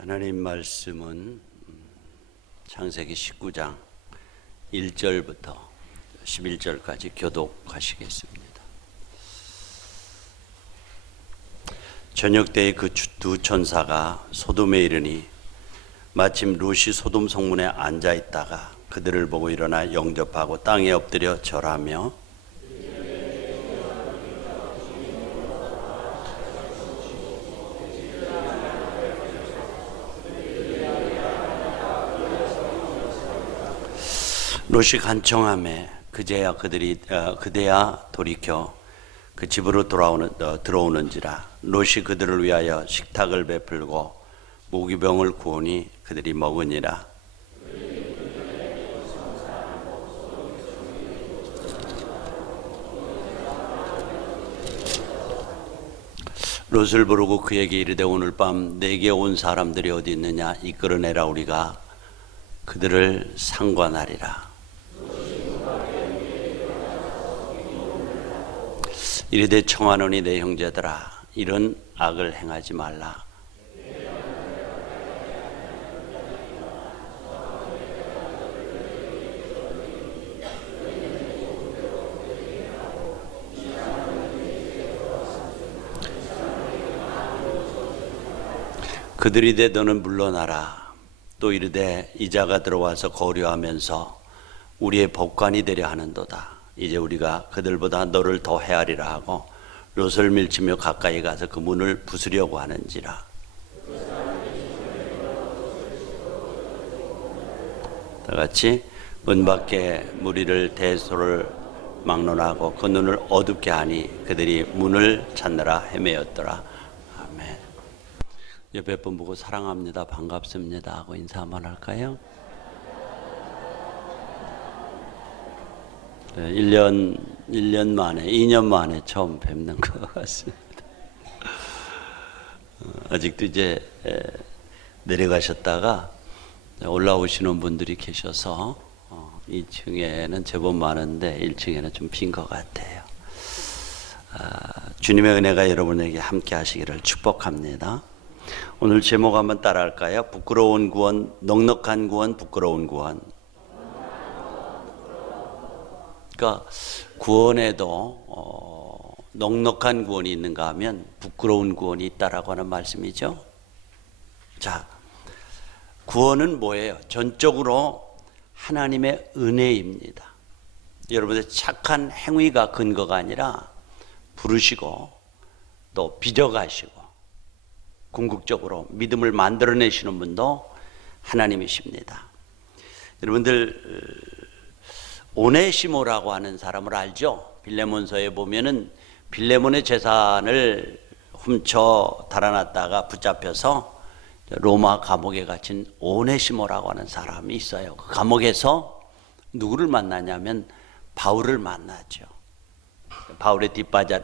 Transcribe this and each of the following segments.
하나님 말씀은 창세기 19장 1절부터 11절까지 교독하시겠습니다. 저녁 때에 그 두 천사가 소돔에 이르니 마침 롯이 소돔 성문에 앉아 있다가 그들을 보고 일어나 영접하고 땅에 엎드려 절하며 롯이 간청함에 그대야 돌이켜 그 집으로 들어오는지라. 롯이 그들을 위하여 식탁을 베풀고 모기병을 구우니 그들이 먹으니라. 롯을 부르고 그에게 이르되 오늘 밤 내게 온 사람들이 어디 있느냐 이끌어내라. 우리가 그들을 상관하리라. 이르되 청하노니 내 형제들아 이런 악을 행하지 말라. 그들이 이르되 너는 물러나라. 또 이르되 이자가 들어와서 거류하면서 우리의 법관이 되려 하는도다. 이제 우리가 그들보다 너를 더 헤아리라 하고 롯을 밀치며 가까이 가서 그 문을 부수려고 하는지라. 다 같이 문 밖에 무리를 대소를 막론하고 그 눈을 어둡게 하니 그들이 문을 찾느라 헤매었더라. 아멘. 옆에 분 보고 사랑합니다, 반갑습니다 하고 인사 한번 할까요? 1년 만에, 2년 만에 처음 뵙는 것 같습니다. 아직도 이제 내려가셨다가 올라오시는 분들이 계셔서 2층에는 제법 많은데 1층에는 좀 빈 것 같아요. 주님의 은혜가 여러분에게 함께 하시기를 축복합니다. 오늘 제목 한번 따라 할까요? 부끄러운 구원, 넉넉한 구원, 부끄러운 구원. 그러니까 구원에도 넉넉한 구원이 있는가 하면 부끄러운 구원이 있다라고 하는 말씀이죠. 자, 구원은 뭐예요? 전적으로 하나님의 은혜입니다. 여러분의 착한 행위가 근거가 아니라 부르시고 또 빚어가시고 궁극적으로 믿음을 만들어내시는 분도 하나님이십니다. 여러분들 오네시모라고 하는 사람을 알죠? 빌레몬서에 보면은 빌레몬의 재산을 훔쳐 달아났다가 붙잡혀서 로마 감옥에 갇힌 오네시모라고 하는 사람이 있어요. 그 감옥에서 누구를 만나냐면 바울을 만나죠. 바울의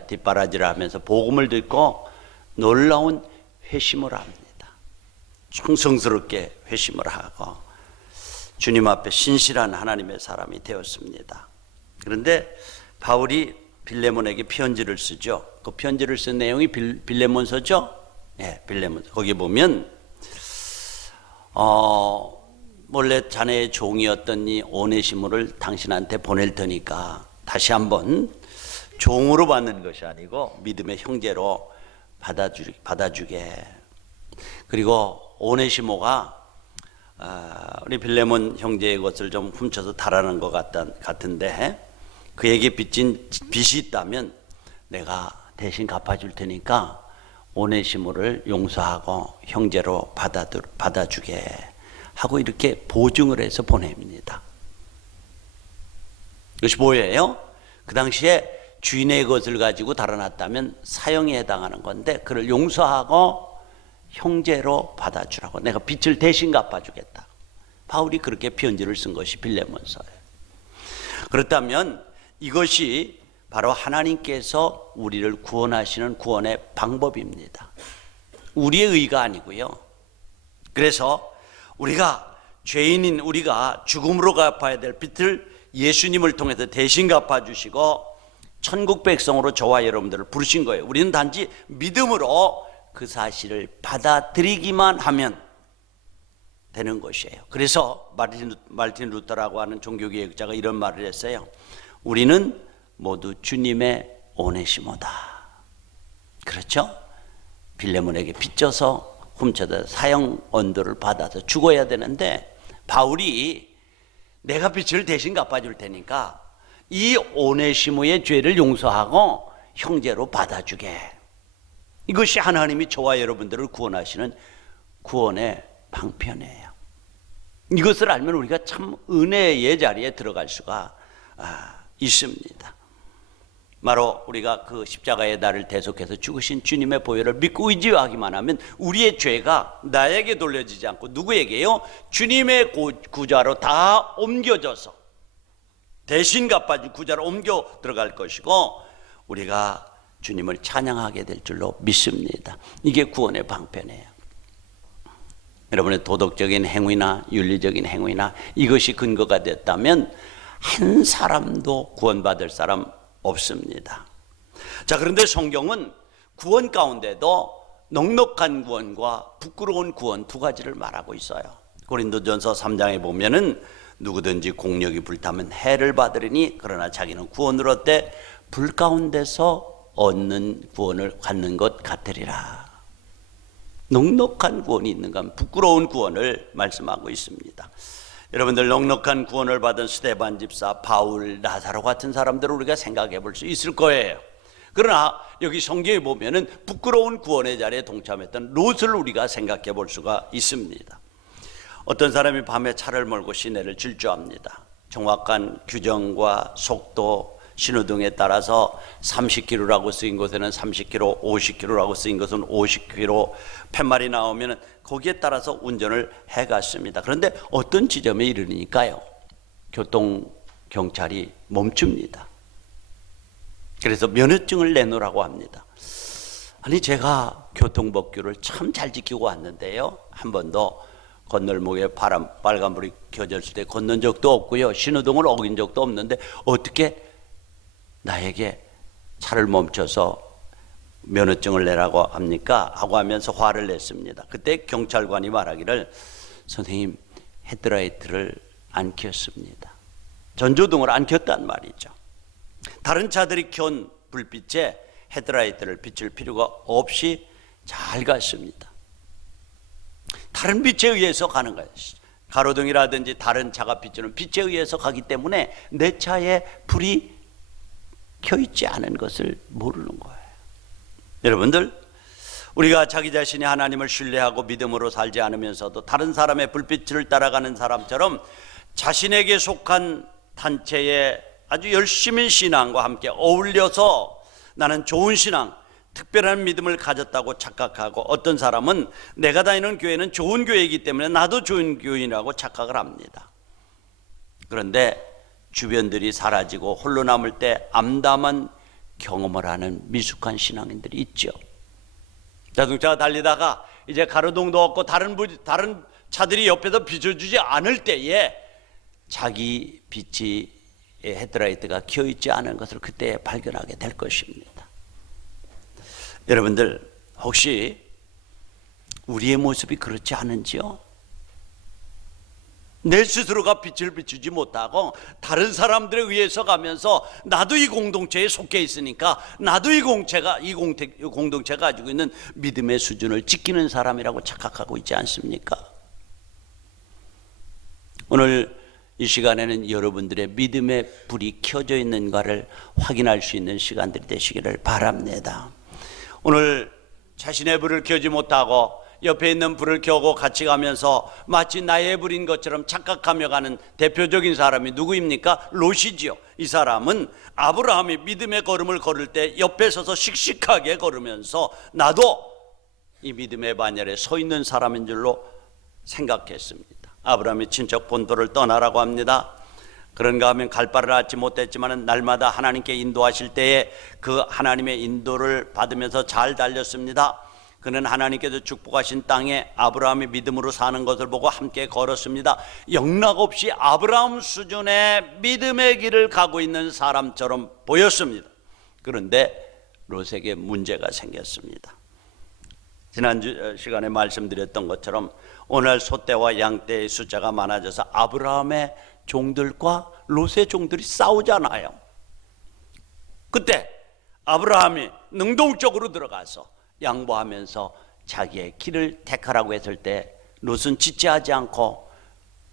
뒷바라지를 하면서 복음을 듣고 놀라운 회심을 합니다. 충성스럽게 회심을 하고 주님 앞에 신실한 하나님의 사람이 되었습니다. 그런데 바울이 빌레몬에게 편지를 쓰죠. 그 편지를 쓴 내용이 빌레몬서죠. 네, 빌레몬서. 거기 보면 원래 자네의 종이었던 이 오네시모를 당신한테 보낼 테니까 다시 한번 종으로 받는 것이 아니고 믿음의 형제로 받아주게. 그리고 오네시모가 우리 빌레몬 형제의 것을 좀 훔쳐서 달아난 것 같은데 그에게 빚이 있다면 내가 대신 갚아줄 테니까 오네시모를 용서하고 형제로 받아주게 하고 이렇게 보증을 해서 보냅니다. 이것이 뭐예요? 그 당시에 주인의 것을 가지고 달아났다면 사형에 해당하는 건데 그를 용서하고 형제로 받아주라고, 내가 빚을 대신 갚아주겠다. 바울이 그렇게 편지를 쓴 것이 빌레몬서예요. 그렇다면 이것이 바로 하나님께서 우리를 구원하시는 구원의 방법입니다. 우리의 의가 아니고요. 그래서 우리가 죄인인 우리가 죽음으로 갚아야 될 빚을 예수님을 통해서 대신 갚아주시고 천국 백성으로 저와 여러분들을 부르신 거예요. 우리는 단지 믿음으로 그 사실을 받아들이기만 하면 되는 것이에요. 그래서 말틴 루터라고 하는 종교개혁자가 이런 말을 했어요. 우리는 모두 주님의 오네시모다. 그렇죠? 빌레몬에게 빚져서 훔쳐다 사형 언도를 받아서 죽어야 되는데 바울이 내가 빚을 대신 갚아줄 테니까 이 오네시모의 죄를 용서하고 형제로 받아주게. 이것이 하나님이 저와 여러분들을 구원하시는 구원의 방편이에요. 이것을 알면 우리가 참 은혜의 자리에 들어갈 수가 있습니다. 바로 우리가 그 십자가의 날을 대속해서 죽으신 주님의 보혈을 믿고 의지하기만 하면 우리의 죄가 나에게 돌려지지 않고 누구에게요? 주님의 구자로 다 옮겨져서 대신 갚아준 구자로 옮겨 들어갈 것이고 우리가 주님을 찬양하게 될 줄로 믿습니다. 이게 구원의 방편이에요. 여러분의 도덕적인 행위나 윤리적인 행위나 이것이 근거가 됐다면 한 사람도 구원받을 사람 없습니다. 자, 그런데 성경은 구원 가운데도 넉넉한 구원과 부끄러운 구원 두 가지를 말하고 있어요. 고린도전서 3장에 보면은 누구든지 공력이 불타면 해를 받으리니 그러나 자기는 구원을 얻되 불 가운데서 얻는 구원을 갖는 것 같으리라. 넉넉한 구원이 있는가 하면 부끄러운 구원을 말씀하고 있습니다. 여러분들 넉넉한 구원을 받은 스데반 집사, 바울, 나사로 같은 사람들을 우리가 생각해 볼 수 있을 거예요. 그러나 여기 성경에 보면은 부끄러운 구원의 자리에 동참했던 롯을 우리가 생각해 볼 수가 있습니다. 어떤 사람이 밤에 차를 몰고 시내를 질주합니다. 정확한 규정과 속도, 신호등에 따라서 30km라고 쓰인 곳에는 30km, 50km라고 쓰인 것은 50km, 팻말이 나오면 거기에 따라서 운전을 해갔습니다. 그런데 어떤 지점에 이르니까요, 교통경찰이 멈춥니다. 그래서 면허증을 내놓으라고 합니다. 아니, 제가 교통법규를 참 잘 지키고 왔는데요, 한 번도 건널목에 빨간불이 켜졌을 때 건넌 적도 없고요, 신호등을 어긴 적도 없는데 어떻게 나에게 차를 멈춰서 면허증을 내라고 합니까? 하고 하면서 화를 냈습니다. 그때 경찰관이 말하기를, 선생님, 헤드라이트를 안 켰습니다. 전조등을 안 켰단 말이죠. 다른 차들이 켠 불빛에 헤드라이트를 비출 필요가 없이 잘 갔습니다. 다른 빛에 의해서 가는 거예요. 가로등이라든지 다른 차가 비추는 빛에 의해서 가기 때문에 내 차에 불이 켜있지 않은 것을 모르는 거예요. 여러분들, 우리가 자기 자신이 하나님을 신뢰하고 믿음으로 살지 않으면서도 다른 사람의 불빛을 따라가는 사람처럼 자신에게 속한 단체의 아주 열심인 신앙과 함께 어울려서 나는 좋은 신앙, 특별한 믿음을 가졌다고 착각하고, 어떤 사람은 내가 다니는 교회는 좋은 교회이기 때문에 나도 좋은 교인이라고 착각을 합니다. 그런데 주변들이 사라지고 홀로 남을 때 암담한 경험을 하는 미숙한 신앙인들이 있죠. 자동차가 달리다가 이제 가로등도 없고 다른 차들이 옆에서 비춰주지 않을 때에 자기 빛이 헤드라이트가 켜있지 않은 것을 그때 발견하게 될 것입니다. 여러분들, 혹시 우리의 모습이 그렇지 않은지요? 내 스스로가 빛을 비추지 못하고 다른 사람들에 의해서 가면서 나도 이 공동체에 속해 있으니까 나도 이 공동체가 가지고 있는 믿음의 수준을 지키는 사람이라고 착각하고 있지 않습니까? 오늘 이 시간에는 여러분들의 믿음의 불이 켜져 있는가를 확인할 수 있는 시간들이 되시기를 바랍니다. 오늘 자신의 불을 켜지 못하고 옆에 있는 불을 켜고 같이 가면서 마치 나의 불인 것처럼 착각하며 가는 대표적인 사람이 누구입니까? 롯이지요. 이 사람은 아브라함이 믿음의 걸음을 걸을 때 옆에 서서 씩씩하게 걸으면서 나도 이 믿음의 반열에 서 있는 사람인 줄로 생각했습니다. 아브라함이 친척 본토를 떠나라고 합니다. 그런가 하면 갈 바를 알지 못했지만 날마다 하나님께 인도하실 때에 그 하나님의 인도를 받으면서 잘 달렸습니다. 그는 하나님께서 축복하신 땅에 아브라함이 믿음으로 사는 것을 보고 함께 걸었습니다. 영락없이 아브라함 수준의 믿음의 길을 가고 있는 사람처럼 보였습니다. 그런데 롯에게 문제가 생겼습니다. 지난주 시간에 말씀드렸던 것처럼 오늘 소떼와 양떼의 숫자가 많아져서 아브라함의 종들과 롯의 종들이 싸우잖아요. 그때 아브라함이 능동적으로 들어가서 양보하면서 자기의 길을 택하라고 했을 때 롯은 지체하지 않고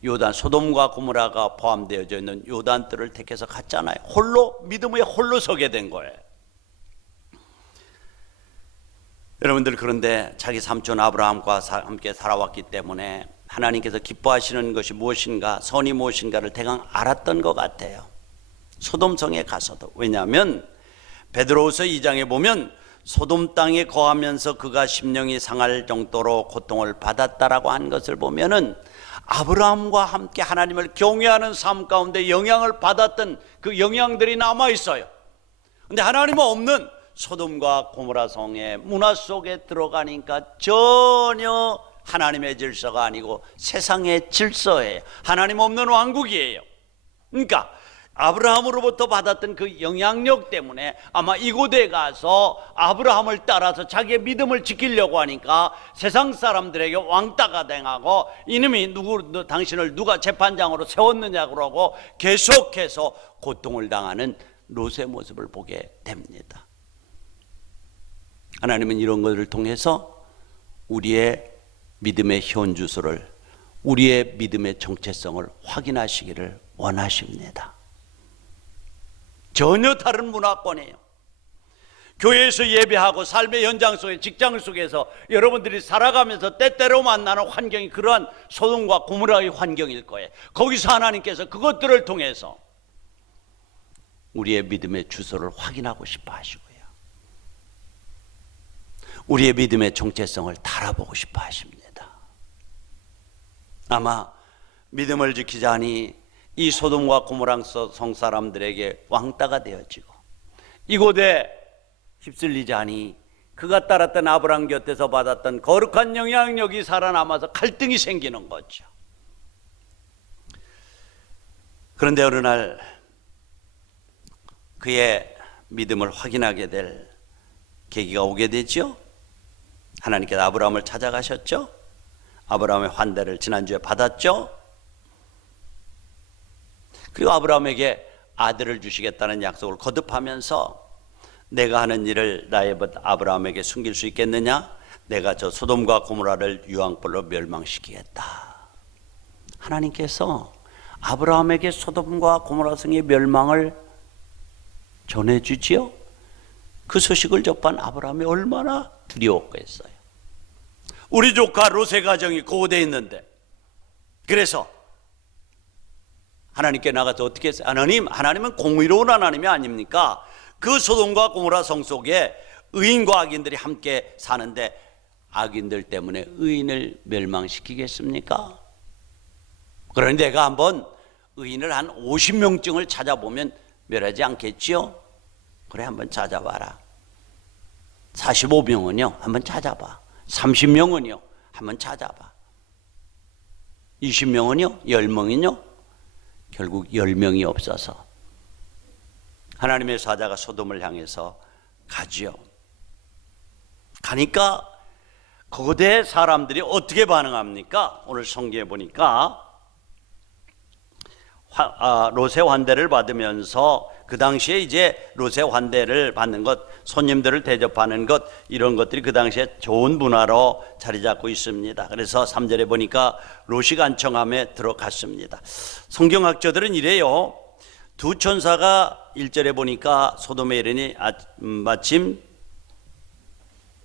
요단, 소돔과 고모라가 포함되어져 있는 요단들을 택해서 갔잖아요. 홀로, 믿음에 홀로 서게 된 거예요. 여러분들, 그런데 자기 삼촌 아브라함과 함께 살아왔기 때문에 하나님께서 기뻐하시는 것이 무엇인가, 선이 무엇인가를 대강 알았던 것 같아요. 소돔성에 가서도. 왜냐하면 베드로후서 2장에 보면 소돔 땅에 거하면서 그가 심령이 상할 정도로 고통을 받았다라고 한 것을 보면은 아브라함과 함께 하나님을 경외하는 삶 가운데 영향을 받았던 그 영향들이 남아 있어요. 근데 하나님은 없는 소돔과 고모라 성의 문화 속에 들어가니까 전혀 하나님의 질서가 아니고 세상의 질서예요. 하나님 없는 왕국이에요. 그러니까 아브라함으로부터 받았던 그 영향력 때문에 아마 이곳에 가서 아브라함을 따라서 자기의 믿음을 지키려고 하니까 세상 사람들에게 왕따가 당하고 이놈이 당신을 누가 재판장으로 세웠느냐 그러고 계속해서 고통을 당하는 롯의 모습을 보게 됩니다. 하나님은 이런 것을 통해서 우리의 믿음의 현주소를, 우리의 믿음의 정체성을 확인하시기를 원하십니다. 전혀 다른 문화권이에요. 교회에서 예배하고 삶의 현장 속에, 직장 속에서 여러분들이 살아가면서 때때로 만나는 환경이 그러한 소돔과 고모라의 환경일 거예요. 거기서 하나님께서 그것들을 통해서 우리의 믿음의 주소를 확인하고 싶어 하시고요, 우리의 믿음의 정체성을 달아보고 싶어 하십니다. 아마 믿음을 지키자니 이 소돔과 고모라 성 사람들에게 왕따가 되어지고 이곳에 휩쓸리자니 그가 따랐던 아브라함 곁에서 받았던 거룩한 영향력이 살아남아서 갈등이 생기는 거죠. 그런데 어느 날 그의 믿음을 확인하게 될 계기가 오게 되죠. 하나님께서 아브라함을 찾아가셨죠. 아브라함의 환대를 지난주에 받았죠. 그리고 아브라함에게 아들을 주시겠다는 약속을 거듭하면서 내가 하는 일을 나의 아브라함에게 숨길 수 있겠느냐? 내가 저 소돔과 고모라를 유황불로 멸망시키겠다. 하나님께서 아브라함에게 소돔과 고모라 성의 멸망을 전해주지요. 그 소식을 접한 아브라함이 얼마나 두려웠겠어요. 우리 조카 롯의 가정이 고대에 있는데, 그래서 하나님께 나가서 어떻게 했어요? 하나님은 공의로운 하나님이 아닙니까? 그 소돔과 고모라 성 속에 의인과 악인들이 함께 사는데 악인들 때문에 의인을 멸망시키겠습니까? 그러니 내가 한번 의인을 한 50명쯤을 찾아보면 멸하지 않겠지요? 그래, 한번 찾아봐라. 45명은요, 한번 찾아봐. 30명은요, 한번 찾아봐. 20명은요, 10명은요, 결국 10명이 없어서 하나님의 사자가 소돔을 향해서 가지요. 가니까 거대 사람들이 어떻게 반응합니까? 오늘 성경에 보니까 롯의 환대를 받으면서 그 당시에 이제 롯의 환대를 받는 것, 손님들을 대접하는 것, 이런 것들이 그 당시에 좋은 문화로 자리 잡고 있습니다. 그래서 3절에 보니까 롯이 간청함에 들어갔습니다. 성경학자들은 이래요. 두 천사가 1절에 보니까 소돔에 이르니 마침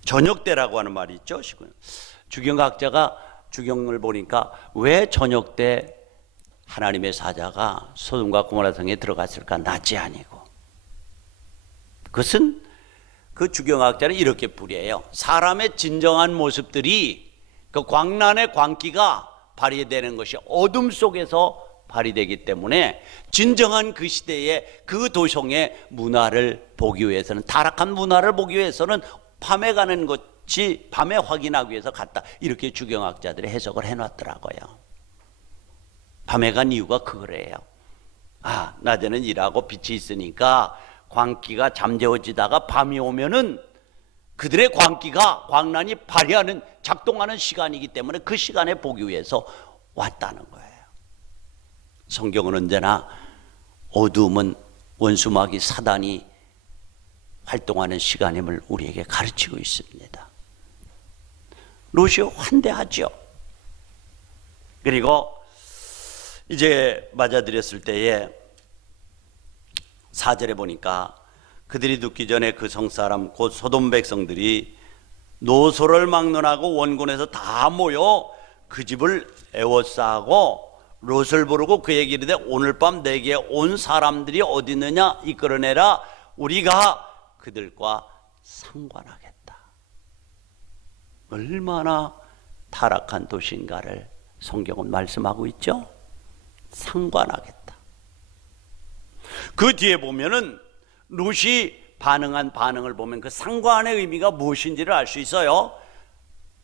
저녁 때라고 하는 말이 있죠. 주경학자가 주경을 보니까 왜 저녁 때 하나님의 사자가 소돔과 고모라 성에 들어갔을까? 낮이 아니고. 그것은 그 주경학자는 이렇게 풀이해요. 사람의 진정한 모습들이 그 광란의 광기가 발휘되는 것이 어둠 속에서 발휘되기 때문에 진정한 그 시대의 그 도성의 문화를 보기 위해서는, 타락한 문화를 보기 위해서는 밤에 가는 것이 밤에 확인하기 위해서 갔다. 이렇게 주경학자들이 해석을 해놨더라고요. 밤에 간 이유가 그거래요. 낮에는 일하고 빛이 있으니까 광기가 잠재워지다가 밤이 오면은 그들의 광기가 광란이 발휘하는 작동하는 시간이기 때문에 그 시간에 보기 위해서 왔다는 거예요. 성경은 언제나 어두움은 원수마귀 사단이 활동하는 시간임을 우리에게 가르치고 있습니다. 롯이 환대하죠. 그리고 이제 맞아들였을 때에 4절에 보니까 그들이 듣기 전에 그 성사람 곧 소돔 백성들이 노소를 막론하고 원군에서 다 모여 그 집을 에워싸고 롯을 부르고 그에게 이르되 오늘 밤 내게 온 사람들이 어디 있느냐 이끌어내라 우리가 그들과 상관하겠다. 얼마나 타락한 도시인가를 성경은 말씀하고 있죠. 상관하겠다. 그 뒤에 보면은 롯이 반응한 반응을 보면 그 상관의 의미가 무엇인지를 알 수 있어요.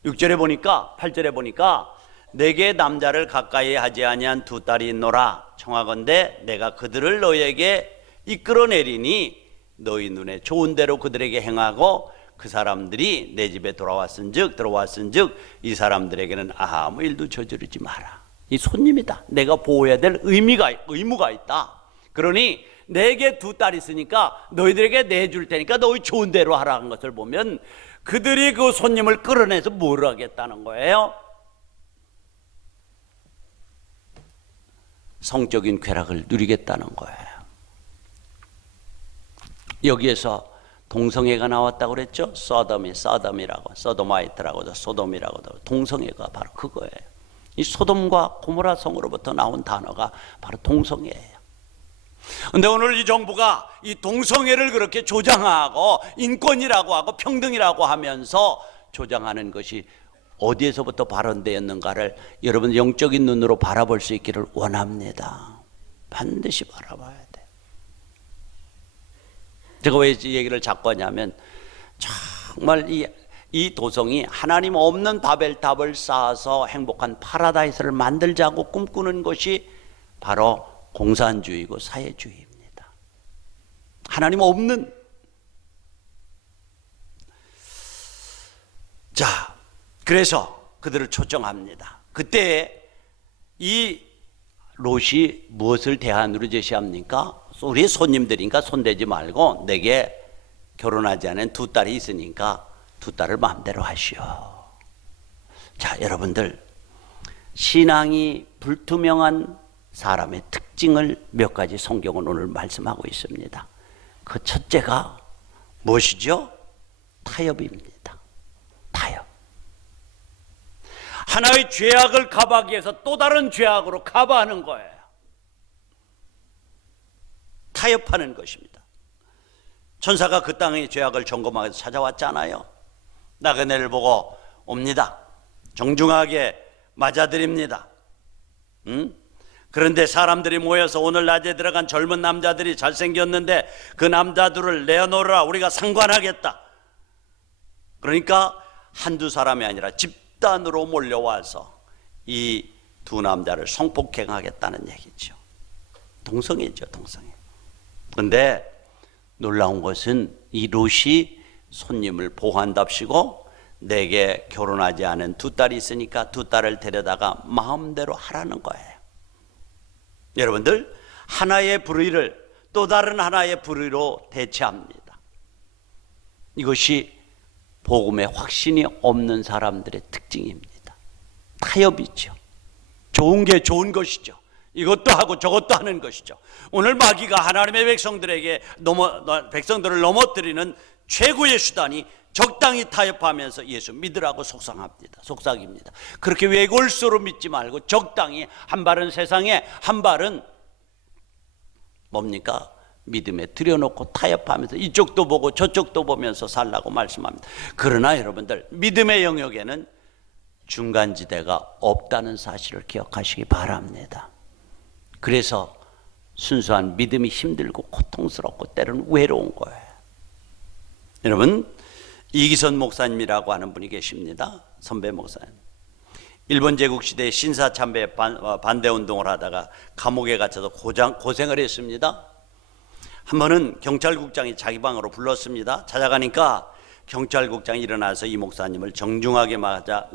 6절에 보니까 8절에 보니까 내게 남자를 가까이 하지 아니한 두 딸이 있노라 청하건대 내가 그들을 너에게 이끌어내리니 너희 눈에 좋은 대로 그들에게 행하고 그 사람들이 내 집에 들어왔은즉 이 사람들에게는 아무 일도 저지르지 마라. 이 손님이다. 내가 보호해야 될 의무가 있다. 그러니 내게 두 딸이 있으니까 너희들에게 내줄 테니까 너희 좋은 대로 하라는 것을 보면 그들이 그 손님을 끌어내서 뭘 하겠다는 거예요? 성적인 쾌락을 누리겠다는 거예요. 여기에서 동성애가 나왔다고 그랬죠? 소돔이라고, 소도마이트라고, 소돔이라고, 동성애가 바로 그거예요. 이 소돔과 고모라 성으로부터 나온 단어가 바로 동성애예요. 근데 오늘 이 정부가 이 동성애를 그렇게 조장하고 인권이라고 하고 평등이라고 하면서 조장하는 것이 어디에서부터 발언되었는가를 여러분 영적인 눈으로 바라볼 수 있기를 원합니다. 반드시 바라봐야 돼. 제가 왜 이 얘기를 자꾸 하냐면 정말 이 도성이 하나님 없는 바벨탑을 쌓아서 행복한 파라다이스를 만들자고 꿈꾸는 것이 바로 공산주의고 사회주의입니다. 하나님 없는. 자, 그래서 그들을 초청합니다. 그때 이 롯이 무엇을 대안으로 제시합니까? 우리 손님들이니까 손대지 말고 내게 결혼하지 않은 두 딸이 있으니까 두 딸을 마음대로 하시오. 자, 여러분들 신앙이 불투명한 사람의 특징을 몇 가지 성경은 오늘 말씀하고 있습니다. 그 첫째가 무엇이죠? 타협입니다. 타협. 하나의 죄악을 가하기 위해서 또 다른 죄악으로 가하는 거예요. 타협하는 것입니다. 천사가 그 땅의 죄악을 점검하기 위해서 찾아왔잖아요. 나그네를 보고 옵니다. 정중하게 맞아드립니다. 그런데 사람들이 모여서 오늘 낮에 들어간 젊은 남자들이 잘생겼는데 그 남자들을 내어놓으라 우리가 상관하겠다. 그러니까 한두 사람이 아니라 집단으로 몰려와서 이 두 남자를 성폭행하겠다는 얘기죠. 동성애죠, 동성애. 그런데 놀라운 것은 이 롯이 손님을 보호한답시고 내게 결혼하지 않은 두 딸이 있으니까 두 딸을 데려다가 마음대로 하라는 거예요. 여러분들 하나의 불의를 또 다른 하나의 불의로 대체합니다. 이것이 복음의 확신이 없는 사람들의 특징입니다. 타협이죠. 좋은 게 좋은 것이죠. 이것도 하고 저것도 하는 것이죠. 오늘 마귀가 하나님의 백성들을 넘어뜨리는 최고의 수단이 적당히 타협하면서 예수 믿으라고 속삭입니다. 그렇게 외골수로 믿지 말고 적당히 한 발은 세상에 한 발은 뭡니까? 믿음에 들여놓고 타협하면서 이쪽도 보고 저쪽도 보면서 살라고 말씀합니다. 그러나 여러분들 믿음의 영역에는 중간지대가 없다는 사실을 기억하시기 바랍니다. 그래서 순수한 믿음이 힘들고 고통스럽고 때로는 외로운 거예요. 여러분 이기선 목사님이라고 하는 분이 계십니다. 선배 목사님. 일본 제국시대에 신사참배 반대운동을 하다가 감옥에 갇혀서 고생을 했습니다. 한 번은 경찰국장이 자기 방으로 불렀습니다. 찾아가니까 경찰국장이 일어나서 이 목사님을 정중하게 맞아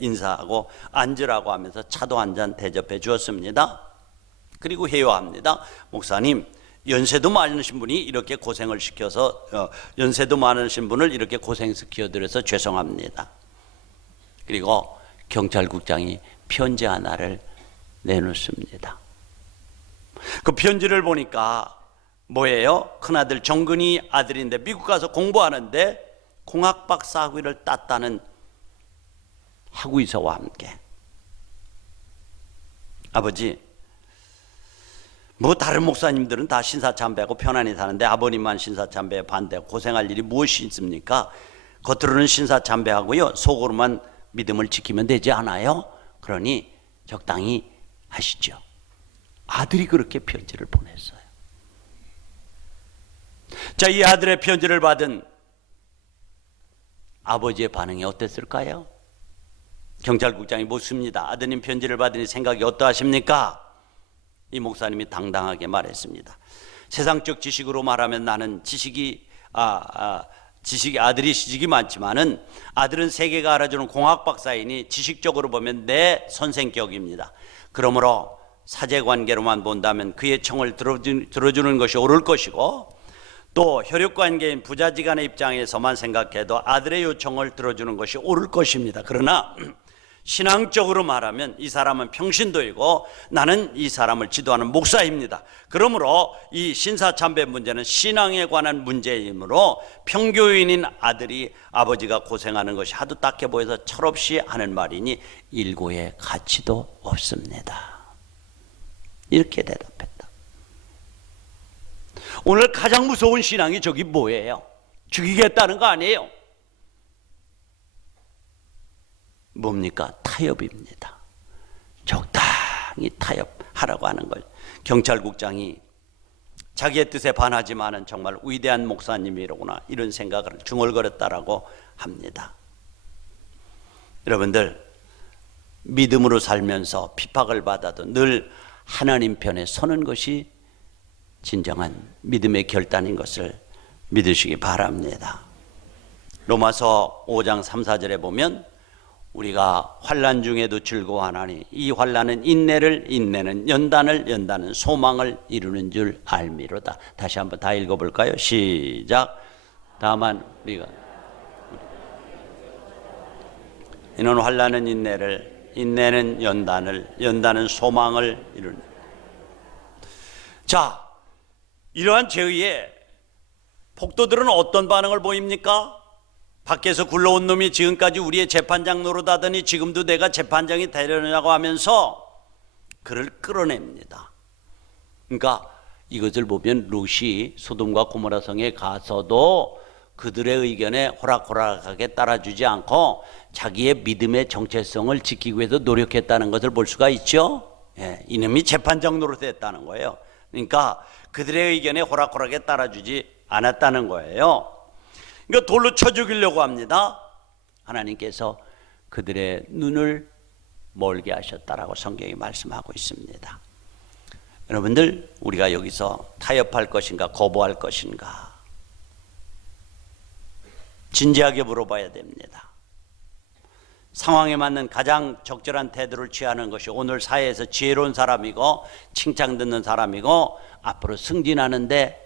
인사하고 앉으라고 하면서 차도 한 잔 대접해 주었습니다. 그리고 회유합니다. 목사님, 연세도 많으신 분이 이렇게 고생을 시켜서 연세도 많으신 분을 이렇게 고생시켜드려서 죄송합니다. 그리고 경찰국장이 편지 하나를 내놓습니다. 그 편지를 보니까 뭐예요? 큰아들 정근이 아들인데 미국 가서 공부하는데 공학 박사 학위를 땄다는 학위서와 함께, 아버지, 뭐 다른 목사님들은 다 신사참배하고 편안히 사는데 아버님만 신사참배에 반대하고 고생할 일이 무엇이 있습니까? 겉으로는 신사참배하고요, 속으로만 믿음을 지키면 되지 않아요? 그러니 적당히 하시죠. 아들이 그렇게 편지를 보냈어요. 자, 이 아들의 편지를 받은 아버지의 반응이 어땠을까요? 경찰국장이 묻습니다. 아드님 편지를 받으니 생각이 어떠하십니까? 이 목사님이 당당하게 말했습니다. 세상적 지식으로 말하면 나는 아들이 지식이 많지만은 아들은 세계가 알아주는 공학 박사이니 지식적으로 보면 내 선생격입니다. 그러므로 사제관계로만 본다면 그의 청을 들어주는 것이 옳을 것이고, 또 혈육관계인 부자지간의 입장에서만 생각해도 아들의 요청을 들어주는 것이 옳을 것입니다. 그러나 신앙적으로 말하면 이 사람은 평신도이고 나는 이 사람을 지도하는 목사입니다. 그러므로 이 신사참배 문제는 신앙에 관한 문제이므로 평교인인 아들이 아버지가 고생하는 것이 하도 딱해 보여서 철없이 하는 말이니 일고의 가치도 없습니다. 이렇게 대답했다. 오늘 가장 무서운 신앙이 저기 뭐예요? 죽이겠다는 거 아니에요? 뭡니까? 타협입니다. 적당히 타협하라고 하는 걸. 경찰국장이 자기의 뜻에 반하지만은 정말 위대한 목사님이로구나, 이런 생각을 중얼거렸다라고 합니다. 여러분들, 믿음으로 살면서 핍박을 받아도 늘 하나님 편에 서는 것이 진정한 믿음의 결단인 것을 믿으시기 바랍니다. 로마서 5장 3, 4절에 보면 우리가 환난 중에도 즐거워하나니 이 환난은 인내를, 인내는 연단을, 연단은 소망을 이루는 줄 알미로다. 다시 한번 다 읽어볼까요? 시작. 다만 우리가 이는 환난은 인내를, 인내는 연단을, 연단은 소망을 이루는. 자, 이러한 죄의에 폭도들은 어떤 반응을 보입니까? 밖에서 굴러온 놈이 지금까지 우리의 재판장 노릇하더니 지금도 내가 재판장이 되려냐고 하면서 그를 끌어냅니다. 그러니까 이것을 보면 롯이 소돔과 고모라 성에 가서도 그들의 의견에 호락호락하게 따라주지 않고 자기의 믿음의 정체성을 지키기 위해서 노력했다는 것을 볼 수가 있죠. 예, 이놈이 재판장 노릇했다는 거예요. 그러니까 그들의 의견에 호락호락하게 따라주지 않았다는 거예요. 그러니까 돌로 쳐 죽이려고 합니다. 하나님께서 그들의 눈을 멀게 하셨다라고 성경이 말씀하고 있습니다. 여러분들, 우리가 여기서 타협할 것인가 거부할 것인가 진지하게 물어봐야 됩니다. 상황에 맞는 가장 적절한 태도를 취하는 것이 오늘 사회에서 지혜로운 사람이고 칭찬 듣는 사람이고 앞으로 승진하는데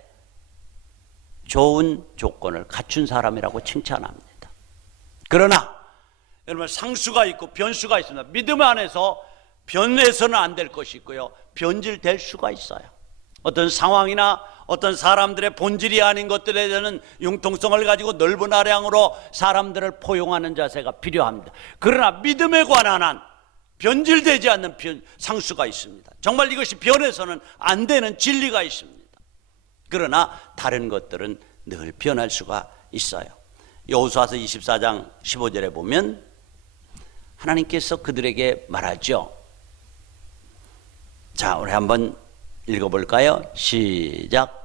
좋은 조건을 갖춘 사람이라고 칭찬합니다. 그러나 여러분, 상수가 있고 변수가 있습니다. 믿음 안에서 변해서는 안 될 것이 있고요, 변질될 수가 있어요. 어떤 상황이나 어떤 사람들의 본질이 아닌 것들에 대한 융통성을 가지고 넓은 아량으로 사람들을 포용하는 자세가 필요합니다. 그러나 믿음에 관한 한 변질되지 않는 상수가 있습니다. 정말 이것이 변해서는 안 되는 진리가 있습니다. 그러나 다른 것들은 늘 변할 수가 있어요. 여호수아서 24장 15절에 보면 하나님께서 그들에게 말하죠. 자, 우리 한번 읽어볼까요? 시작.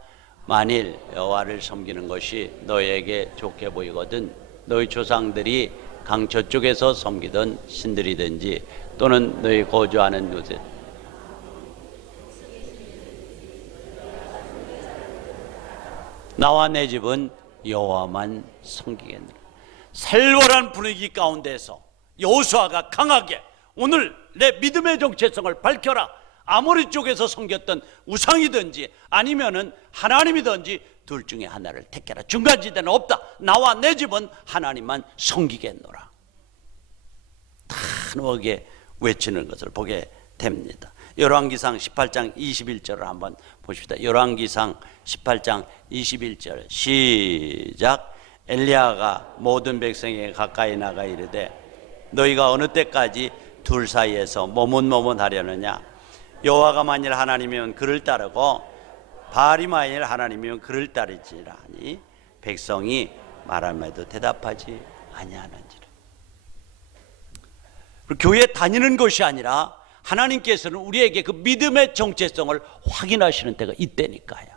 만일 여호와를 섬기는 것이 너에게 좋게 보이거든 너희 조상들이 강 저쪽에서 섬기던 신들이든지 또는 너희 거주하는 곳에 나와 내 집은 여호와만 섬기겠노라. 살벌한 분위기 가운데서 여호수아가 강하게 오늘 내 믿음의 정체성을 밝혀라. 아모리 쪽에서 섬겼던 우상이든지 아니면은 하나님이든지 둘 중에 하나를 택해라. 중간지대는 없다. 나와 내 집은 하나님만 섬기겠노라. 단호하게 외치는 것을 보게 됩니다. 열왕기상 18장 21절을 한번 보십시다. 열왕기상 18장 21절 시작. 엘리야가 모든 백성에게 가까이 나가 이르되 너희가 어느 때까지 둘 사이에서 머뭇머뭇하려느냐. 여호와가 만일 하나님이면 그를 따르고 바알이 만일 하나님이면 그를 따르지라 하니 백성이 말함에도 대답하지 아니하는지라. 교회에 다니는 것이 아니라 하나님께서는 우리에게 그 믿음의 정체성을 확인하시는 때가 있다니까요.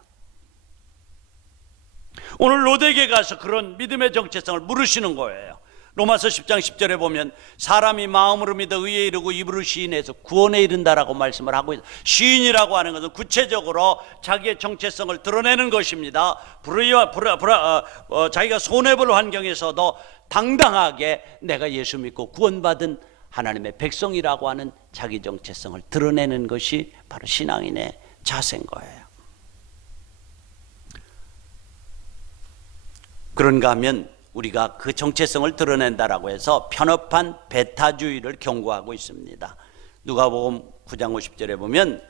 오늘 로데게 가서 그런 믿음의 정체성을 물으시는 거예요. 로마서 10장 10절에 보면 사람이 마음으로 믿어 의에 이르고 입으로 시인해서 구원에 이른다라고 말씀을 하고 있어요. 시인이라고 하는 것은 구체적으로 자기의 정체성을 드러내는 것입니다. 자기가 손해볼 환경에서도 당당하게 내가 예수 믿고 구원받은 하나님의 백성이라고 하는 자기 정체성을 드러내는 것이 바로 신앙인의 자세인 거예요. 그런가 하면 우리가 그 정체성을 드러낸다라고 해서 편협한 배타주의를 경고하고 있습니다. 누가복음 9장 50절에 보면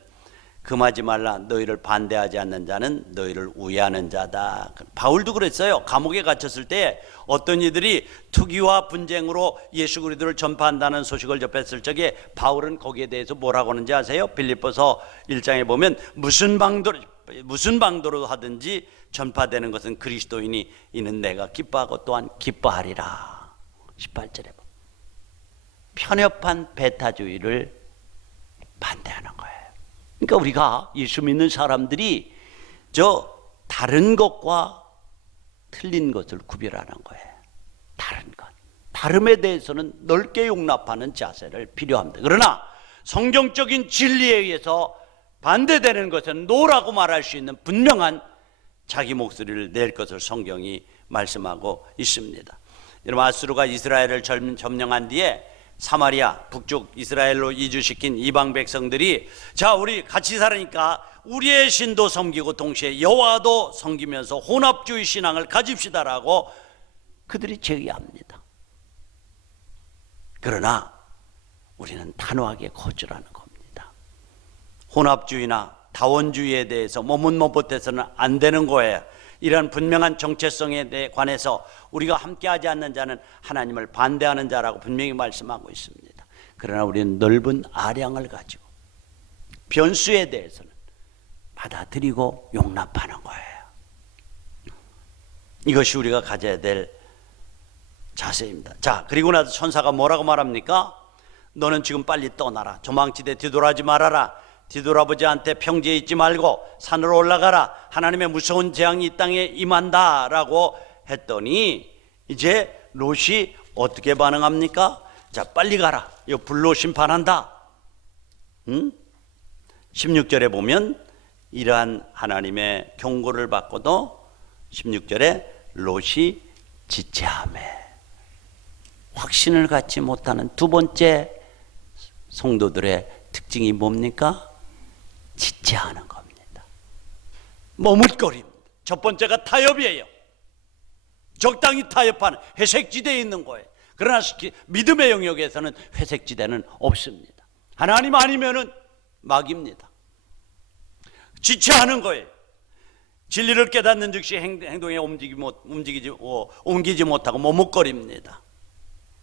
금하지 말라. 너희를 반대하지 않는 자는 너희를 우애하는 자다. 바울도 그랬어요. 감옥에 갇혔을 때 어떤 이들이 투기와 분쟁으로 예수 그리스도를 전파한다는 소식을 접했을 적에 바울은 거기에 대해서 뭐라고 하는지 아세요? 빌립보서 1장에 보면 무슨 방도로 하든지 전파되는 것은 그리스도이니 이는 내가 기뻐하고 또한 기뻐하리라. 18절에 보면 편협한 배타주의를 반대하는 거예요. 그러니까 우리가 예수 믿는 사람들이 다른 것과 틀린 것을 구별하는 거예요. 다른 것, 다름에 대해서는 넓게 용납하는 자세를 필요합니다. 그러나 성경적인 진리에 의해서 반대되는 것은 노라고 말할 수 있는 분명한 자기 목소리를 낼 것을 성경이 말씀하고 있습니다. 여러분, 아수르가 이스라엘을 점령한 뒤에 사마리아 북쪽 이스라엘로 이주시킨 이방 백성들이 자, 우리 같이 살으니까 우리의 신도 섬기고 동시에 여호와도 섬기면서 혼합주의 신앙을 가집시다라고 그들이 제의합니다. 그러나 우리는 단호하게 거절하는 겁니다. 혼합주의나 다원주의에 대해서 머뭇머뭇해서는 안 되는 거예요. 이런 분명한 정체성에 관해서 우리가 함께하지 않는 자는 하나님을 반대하는 자라고 분명히 말씀하고 있습니다. 그러나 우리는 넓은 아량을 가지고 변수에 대해서는 받아들이고 용납하는 거예요. 이것이 우리가 가져야 될 자세입니다. 자, 그리고 나서 천사가 뭐라고 말합니까? 너는 지금 빨리 떠나라. 조망치되 뒤돌아지 말아라. 뒤돌아보지 않되 평지에 있지 말고 산으로 올라가라. 하나님의 무서운 재앙이 이 땅에 임한다 라고 했더니 이제 롯이 어떻게 반응합니까? 자, 빨리 가라. 이거 불로 심판한다. 16절에 보면 이러한 하나님의 경고를 받고도 16절에 롯이 지체하며 확신을 갖지 못하는 두 번째 성도들의 특징이 뭡니까? 지체하는 겁니다. 머뭇거립니다. 첫 번째가 타협이에요. 적당히 타협하는 회색지대에 있는 거예요. 그러나 믿음의 영역에서는 회색지대는 없습니다. 하나님 아니면은 막입니다. 지체하는 거예요. 진리를 깨닫는 즉시 행동에 옮기지 못하고 머뭇거립니다.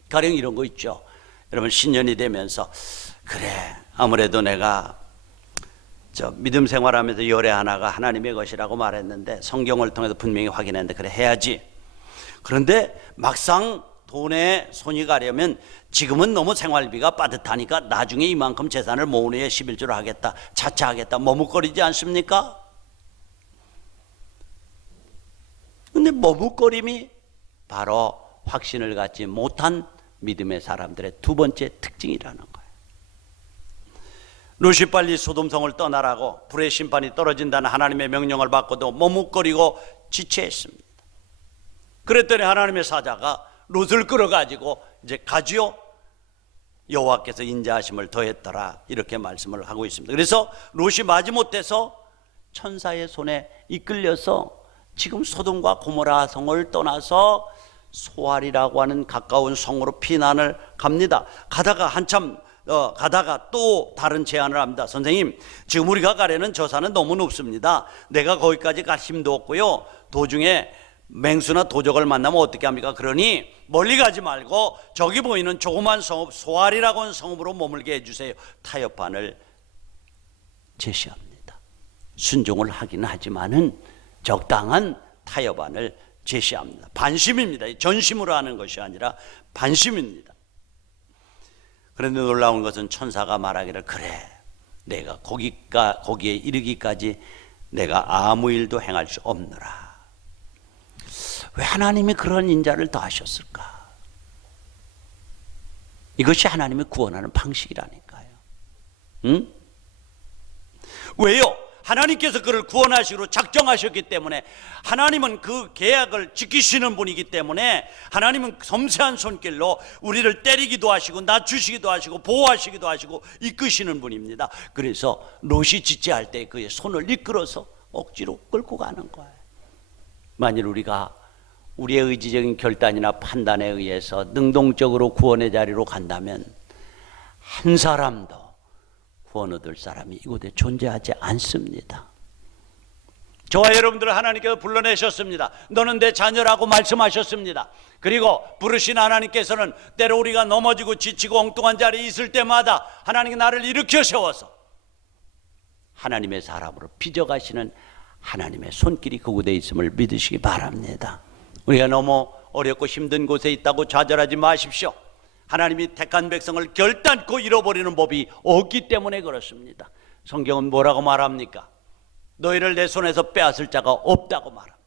가령 이런 거 있죠. 여러분, 신년이 되면서 그래, 아무래도 내가 믿음 생활하면서 열애 하나가 하나님의 것이라고 말했는데 성경을 통해서 분명히 확인했는데 그래 해야지. 그런데 막상 돈에 손이 가려면 지금은 너무 생활비가 빠듯하니까 나중에 이만큼 재산을 모은 후에 11조를 하겠다, 자차하겠다 머뭇거리지 않습니까? 근데 머뭇거림이 바로 확신을 갖지 못한 믿음의 사람들의 두 번째 특징이라는 거예요. 롯이 빨리 소돔성을 떠나라고 불의 심판이 떨어진다는 하나님의 명령을 받고도 머뭇거리고 지체했습니다. 그랬더니 하나님의 사자가 롯을 끌어가지고 이제 가지요. 여호와께서 인자하심을 더했더라, 이렇게 말씀을 하고 있습니다. 그래서 롯이 마지못해서 천사의 손에 이끌려서 지금 소돔과 고모라 성을 떠나서 소알이라고 하는 가까운 성으로 피난을 갑니다. 가다가 한참 가다가 또 다른 제안을 합니다. 선생님, 지금 우리가 가려는 저 산은 너무 높습니다. 내가 거기까지 갈 힘도 없고요, 도중에 맹수나 도적을 만나면 어떻게 합니까? 그러니 멀리 가지 말고 저기 보이는 조그만 성읍 소알이라고 하는 성읍으로 머물게 해주세요. 타협판을 제시합니다. 순종을 하긴 하지만은 적당한 타협안을 제시합니다. 반심입니다. 전심으로 하는 것이 아니라 반심입니다. 그런데 놀라운 것은 천사가 말하기를, 그래, 내가 거기에 이르기까지 내가 아무 일도 행할 수 없노라. 왜 하나님이 그런 인자를 더하셨을까? 이것이 하나님이 구원하는 방식이라니까요. 응? 왜요? 하나님께서 그를 구원하시기로 작정하셨기 때문에, 하나님은 그 계약을 지키시는 분이기 때문에, 하나님은 섬세한 손길로 우리를 때리기도 하시고 낮추시기도 하시고 보호하시기도 하시고 이끄시는 분입니다. 그래서 롯이 지체할 때 그의 손을 이끌어서 억지로 끌고 가는 거예요. 만일 우리가 우리의 의지적인 결단이나 판단에 의해서 능동적으로 구원의 자리로 간다면 한 사람도 구원 얻을 사람이 이곳에 존재하지 않습니다. 저와 여러분들을 하나님께서 불러내셨습니다. 너는 내 자녀라고 말씀하셨습니다. 그리고 부르신 하나님께서는 때로 우리가 넘어지고 지치고 엉뚱한 자리에 있을 때마다 하나님이 나를 일으켜 세워서 하나님의 사람으로 빚어가시는 하나님의 손길이 그곳에 있음을 믿으시기 바랍니다. 우리가 너무 어렵고 힘든 곳에 있다고 좌절하지 마십시오. 하나님이 택한 백성을 결단코 잃어버리는 법이 없기 때문에 그렇습니다. 성경은 뭐라고 말합니까? 너희를 내 손에서 빼앗을 자가 없다고 말합니다.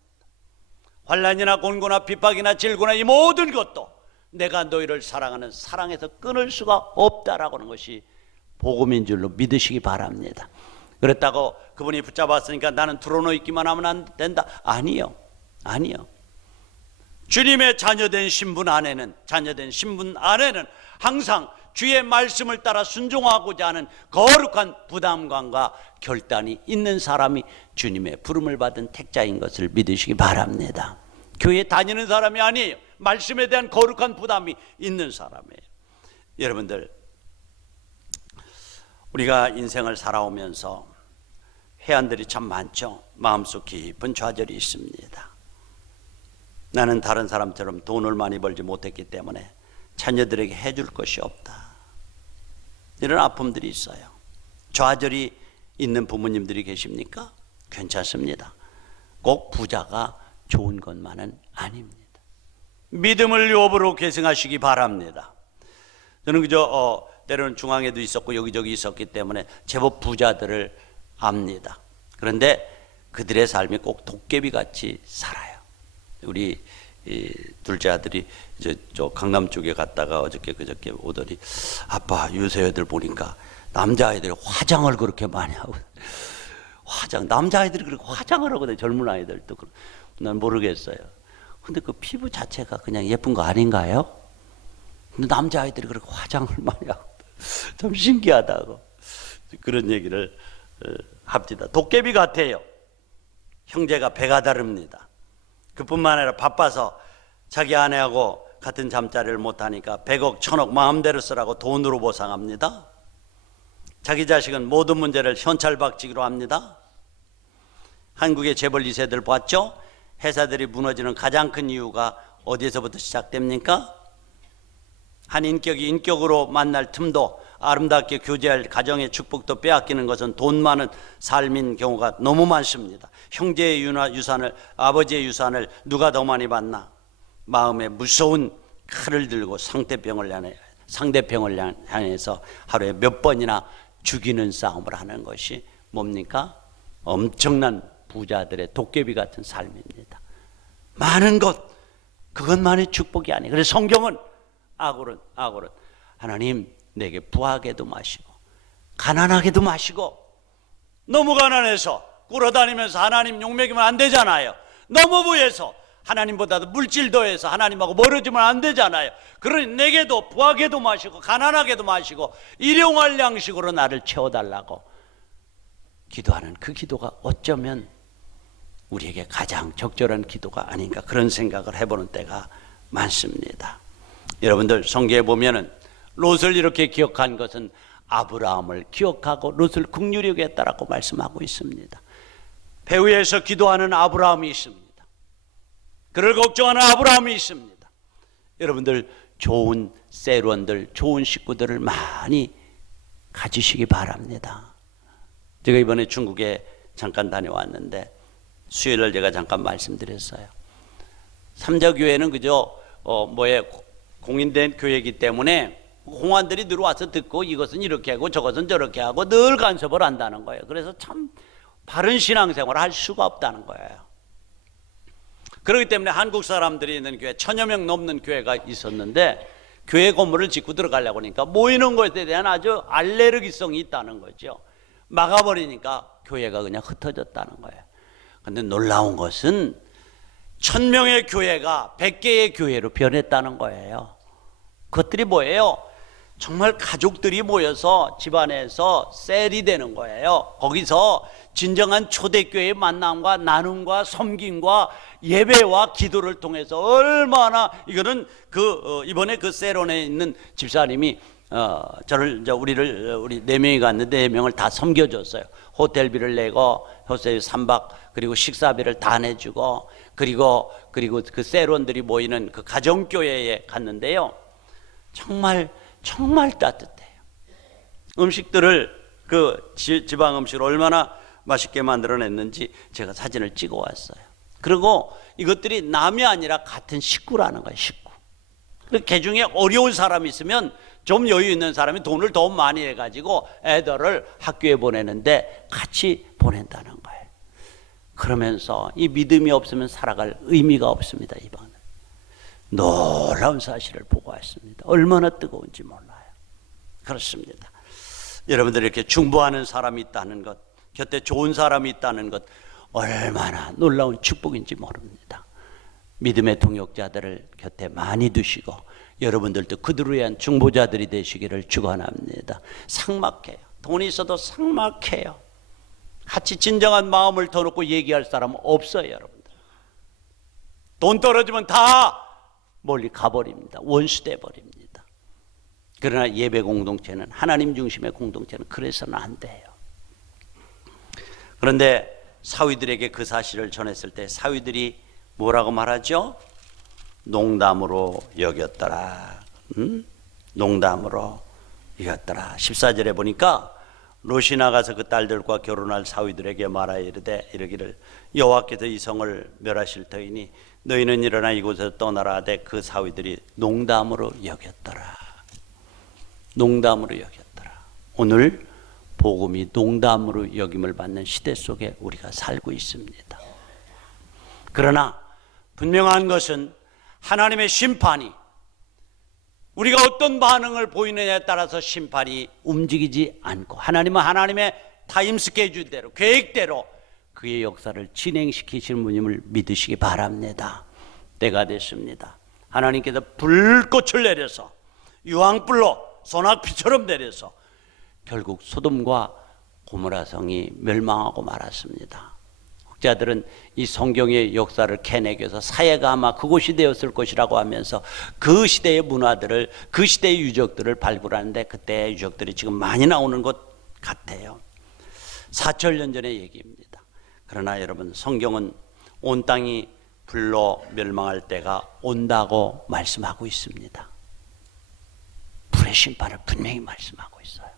환난이나 곤고나 핍박이나 질고나 이 모든 것도 내가 너희를 사랑하는 사랑에서 끊을 수가 없다라고 하는 것이 복음인 줄로 믿으시기 바랍니다. 그렇다고 그분이 붙잡았으니까 나는 드러누워 있기만 하면 안 된다. 아니요. 주님의 자녀된 신분 안에는 항상 주의 말씀을 따라 순종하고자 하는 거룩한 부담감과 결단이 있는 사람이 주님의 부름을 받은 택자인 것을 믿으시기 바랍니다. 교회 다니는 사람이 아니에요. 말씀에 대한 거룩한 부담이 있는 사람이에요. 여러분들, 우리가 인생을 살아오면서 해안들이 참 많죠. 마음속 깊은 좌절이 있습니다. 나는 다른 사람처럼 돈을 많이 벌지 못했기 때문에 자녀들에게 해줄 것이 없다. 이런 아픔들이 있어요. 좌절이 있는 부모님들이 계십니까? 괜찮습니다. 꼭 부자가 좋은 것만은 아닙니다. 믿음을 요업으로 계승하시기 바랍니다. 저는 그저 때로는 중앙에도 있었고 여기저기 있었기 때문에 제법 부자들을 압니다. 그런데 그들의 삶이 꼭 도깨비같이 살아요. 우리 둘째 아들이 이제 저 강남 쪽에 갔다가 어저께 그저께 오더니, 아빠 요새 애들 보니까 남자아이들이 화장을 그렇게 많이 하고, 남자아이들이 그렇게 화장을 하거든요. 젊은 아이들도. 난 모르겠어요. 근데 그 피부 자체가 그냥 예쁜 거 아닌가요? 근데 남자아이들이 그렇게 화장을 많이 하고 참 신기하다고 그런 얘기를 합니다. 도깨비 같아요. 형제가 배가 다릅니다. 그뿐만 아니라 바빠서 자기 아내하고 같은 잠자리를 못하니까 100억, 1000억 마음대로 쓰라고 돈으로 보상합니다. 자기 자식은 모든 문제를 현찰박치기로 합니다. 한국의 재벌 2세들 봤죠? 회사들이 무너지는 가장 큰 이유가 어디에서부터 시작됩니까? 한 인격이 인격으로 만날 틈도, 아름답게 교제할 가정의 축복도 빼앗기는 것은 돈 많은 삶인 경우가 너무 많습니다. 형제의 유산을, 아버지의 유산을 누가 더 많이 받나? 마음에 무서운 칼을 들고 상대편을 향해서 하루에 몇 번이나 죽이는 싸움을 하는 것이 뭡니까? 엄청난 부자들의 도깨비 같은 삶입니다. 많은 것, 그것만이 축복이 아니에요. 그래서 성경은 아골은 하나님 내게 부하게도 마시고 가난하게도 마시고, 너무 가난해서 꿇어다니면서 하나님 욕먹이면 안 되잖아요. 너무 부해서 하나님보다도 물질 더해서 하나님하고 멀어지면 안 되잖아요. 그러니 내게도 부하게도 마시고 가난하게도 마시고 일용할 양식으로 나를 채워달라고 기도하는 그 기도가 어쩌면 우리에게 가장 적절한 기도가 아닌가, 그런 생각을 해보는 때가 많습니다. 여러분들 성경에 보면은 롯을 이렇게 기억한 것은 아브라함을 기억하고 롯을 긍휼히 여겼다라고 말씀하고 있습니다. 배후에서 기도하는 아브라함이 있습니다. 그를 걱정하는 아브라함이 있습니다. 여러분들 좋은 세론들, 좋은 식구들을 많이 가지시기 바랍니다. 제가 이번에 중국에 잠깐 다녀왔는데 수요일날 제가 잠깐 말씀드렸어요. 삼자교회는 그저 공인된 교회이기 때문에 공안들이 들어와서 듣고 이것은 이렇게 하고 저것은 저렇게 하고 늘 간섭을 한다는 거예요. 그래서 참 바른 신앙생활을 할 수가 없다는 거예요. 그렇기 때문에 한국 사람들이 있는 교회, 1000여 명 넘는 교회가 있었는데 교회 건물을 짓고 들어가려고 하니까 모이는 것에 대한 아주 알레르기성이 있다는 거죠. 막아버리니까 교회가 그냥 흩어졌다는 거예요. 그런데 놀라운 것은 1000명의 교회가 100개의 교회로 변했다는 거예요. 그것들이 뭐예요? 정말 가족들이 모여서 집안에서 셀이 되는 거예요. 거기서 진정한 초대교회의 만남과 나눔과 섬김과 예배와 기도를 통해서 얼마나, 이거는 이번에 그 세론에 있는 집사님이 우리 4명이 갔는데 4명을 다 섬겨줬어요. 호텔비를 내고 호텔 3박 그리고 식사비를 다 내주고 그리고 그 세론들이 모이는 그 가정교회에 갔는데요. 정말 따뜻해요. 음식들을 지방 음식을 얼마나 맛있게 만들어냈는지 제가 사진을 찍어 왔어요. 그리고 이것들이 남이 아니라 같은 식구라는 거예요. 식구. 그 중에 어려운 사람이 있으면 좀 여유 있는 사람이 돈을 더 많이 해가지고 애들을 학교에 보내는데 같이 보낸다는 거예요. 그러면서 이 믿음이 없으면 살아갈 의미가 없습니다. 이번에 놀라운 사실을 보고 왔습니다. 얼마나 뜨거운지 몰라요. 그렇습니다. 여러분들 이렇게 중보하는 사람이 있다는 것, 곁에 좋은 사람이 있다는 것, 얼마나 놀라운 축복인지 모릅니다. 믿음의 동역자들을 곁에 많이 두시고 여러분들도 그들을 위한 중보자들이 되시기를 축원합니다. 삭막해요. 돈이 있어도 삭막해요. 같이 진정한 마음을 터놓고 얘기할 사람은 없어요. 여러분들 돈 떨어지면 다 멀리 가버립니다. 원수 돼버립니다. 그러나 예배 공동체는, 하나님 중심의 공동체는 그래서는 안 돼요. 그런데 사위들에게 그 사실을 전했을 때 사위들이 뭐라고 말하죠? 농담으로 여겼더라. 농담으로 여겼더라. 14절에 보니까 롯이 나가서 그 딸들과 결혼할 사위들에게 말하여 이르기를 여호와께서 이 성을 멸하실 터이니 너희는 일어나 이곳에서 떠나라 하되 그 사위들이 농담으로 여겼더라. 농담으로 여겼더라. 오늘 복음이 농담으로 여김을 받는 시대 속에 우리가 살고 있습니다. 그러나 분명한 것은 하나님의 심판이, 우리가 어떤 반응을 보이느냐에 따라서 심판이 움직이지 않고 하나님은 하나님의 타임 스케줄대로, 계획대로 그의 역사를 진행시키시는 분임을 믿으시기 바랍니다. 때가 됐습니다. 하나님께서 불꽃을 내려서 유황불로 소낙비처럼 내려서 결국 소돔과 고모라 성이 멸망하고 말았습니다. 학자들은 이 성경의 역사를 캐내기 위해서 사해가 아마 그곳이 되었을 것이라고 하면서 그 시대의 문화들을, 그 시대의 유적들을 발굴하는데 그때의 유적들이 지금 많이 나오는 것 같아요. 4천년 전의 얘기입니다. 그러나 여러분, 성경은 온 땅이 불로 멸망할 때가 온다고 말씀하고 있습니다. 불의 심판을 분명히 말씀하고 있어요.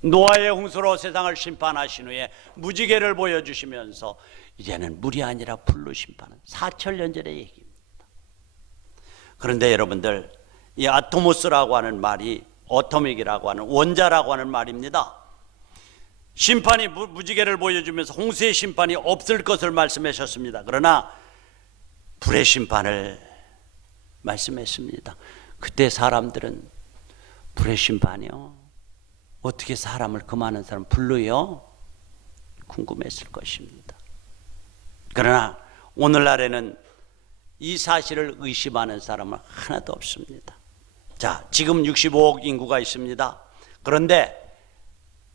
노아의 홍수로 세상을 심판하신 후에 무지개를 보여주시면서 이제는 물이 아니라 불로 심판은 4천년 전의 얘기입니다. 그런데 여러분들, 이 아토모스라고 하는 말이 어토믹이라고 하는 원자라고 하는 말입니다. 심판이 무지개를 보여주면서 홍수의 심판이 없을 것을 말씀하셨습니다. 그러나 불의 심판을 말씀했습니다. 그때 사람들은 불의 심판이요? 어떻게 사람을 그 많은 사람 불러요? 궁금했을 것입니다. 그러나 오늘날에는 이 사실을 의심하는 사람은 하나도 없습니다. 자, 지금 65억 인구가 있습니다. 그런데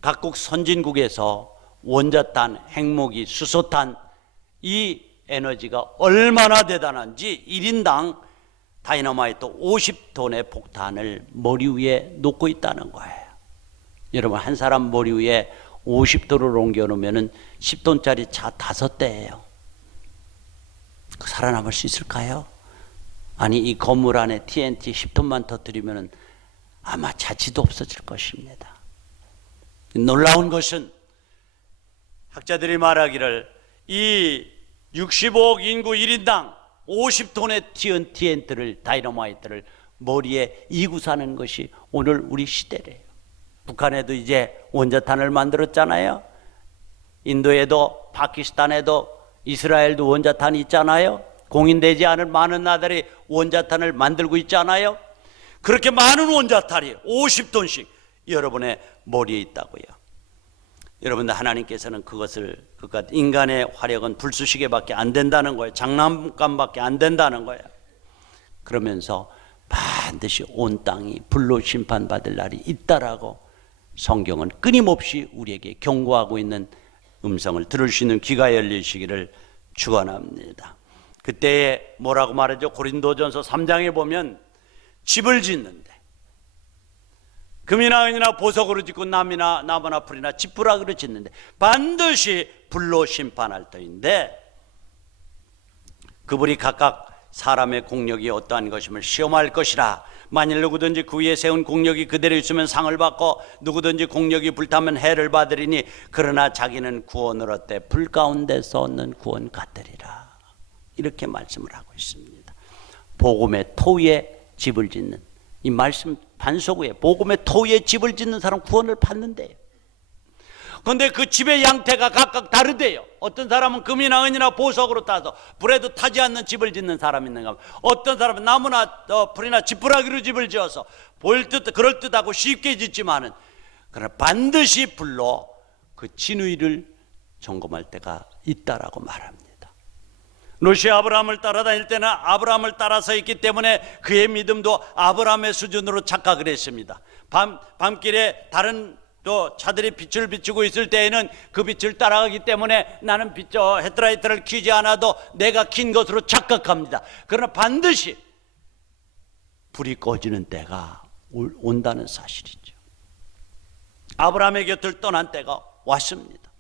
각국 선진국에서 원자탄, 핵무기, 수소탄 이 에너지가 얼마나 대단한지 1인당 다이너마이트 50톤의 폭탄을 머리 위에 놓고 있다는 거예요. 여러분, 한 사람 머리 위에 50톤을 옮겨놓으면 10톤짜리 차 5대예요. 살아남을 수 있을까요? 아니, 이 건물 안에 TNT 10톤만 터뜨리면 아마 자취도 없어질 것입니다. 놀라운 것은 학자들이 말하기를 이 65억 인구 1인당 50톤의 TNT를 다이너마이트를 머리에 이고 사는 것이 오늘 우리 시대래요. 북한에도 이제 원자탄을 만들었잖아요. 인도에도 파키스탄에도 이스라엘도 원자탄이 있잖아요. 공인되지 않은 많은 나라들이 원자탄을 만들고 있잖아요. 그렇게 많은 원자탄이 50톤씩 여러분의 머리에 있다고요. 여러분들, 하나님께서는 그것을 인간의 화력은 불쑤시개밖에 안 된다는 거예요. 장난감밖에 안 된다는 거예요. 그러면서 반드시 온 땅이 불로 심판받을 날이 있다라고 성경은 끊임없이 우리에게 경고하고 있는 음성을 들을 수 있는 귀가 열리시기를 축원합니다. 그때에 뭐라고 말하죠? 고린도전서 3장에 보면 집을 짓는데 금이나 은이나 보석으로 짓고 나무나 풀이나 지푸라기로 짓는데 반드시 불로 심판할 터인데 그불이 각각 사람의 공력이 어떠한 것임을 시험할 것이라. 만일 누구든지 그 위에 세운 공력이 그대로 있으면 상을 받고 누구든지 공력이 불타면 해를 받으리니 그러나 자기는 구원을 얻되 불 가운데서 얻는 구원 같으리라. 이렇게 말씀을 하고 있습니다. 복음의 토 위에 집을 짓는, 이 말씀 반석 위에 복음의 토 위에 집을 짓는 사람 구원을 받는데요. 그런데 그 집의 양태가 각각 다르대요. 어떤 사람은 금이나 은이나 보석으로 따서 불에도 타지 않는 집을 짓는 사람이 있는가 하면, 어떤 사람은 나무나 풀이나 지푸라기로 집을 지어서 그럴듯하고 쉽게 짓지만은 그러나 반드시 불로 그 진위를 점검할 때가 있다라고 말합니다. 롯이 아브라함을 따라다닐 때는 아브라함을 따라서 있기 때문에 그의 믿음도 아브라함의 수준으로 착각을 했습니다. 밤길에 다른 또 차들이 빛을 비추고 있을 때에는 그 빛을 따라가기 때문에 나는 헤드라이트를 켜지 않아도 내가 킨 것으로 착각합니다. 그러나 반드시 불이 꺼지는 때가 온다는 사실이죠. 아브라함의 곁을 떠난 때가 왔습니다.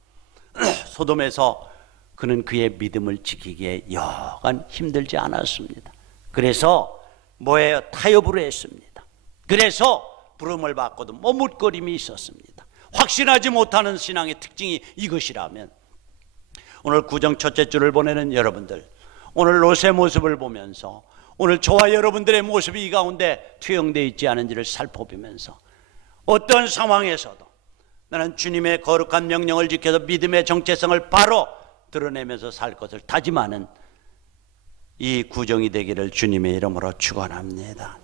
소돔에서 그는 그의 믿음을 지키기에 여간 힘들지 않았습니다. 그래서 뭐예요? 타협을 했습니다. 그래서 부름을 받고도 머뭇거림이 있었습니다. 확신하지 못하는 신앙의 특징이 이것이라면, 오늘 구정 첫째 주를 보내는 여러분들, 오늘 롯의 모습을 보면서 오늘 저와 여러분들의 모습이 이 가운데 투영되어 있지 않은지를 살펴보면서 어떤 상황에서도 나는 주님의 거룩한 명령을 지켜서 믿음의 정체성을 바로 드러내면서 살 것을 다짐하는 이 구정이 되기를 주님의 이름으로 축원합니다.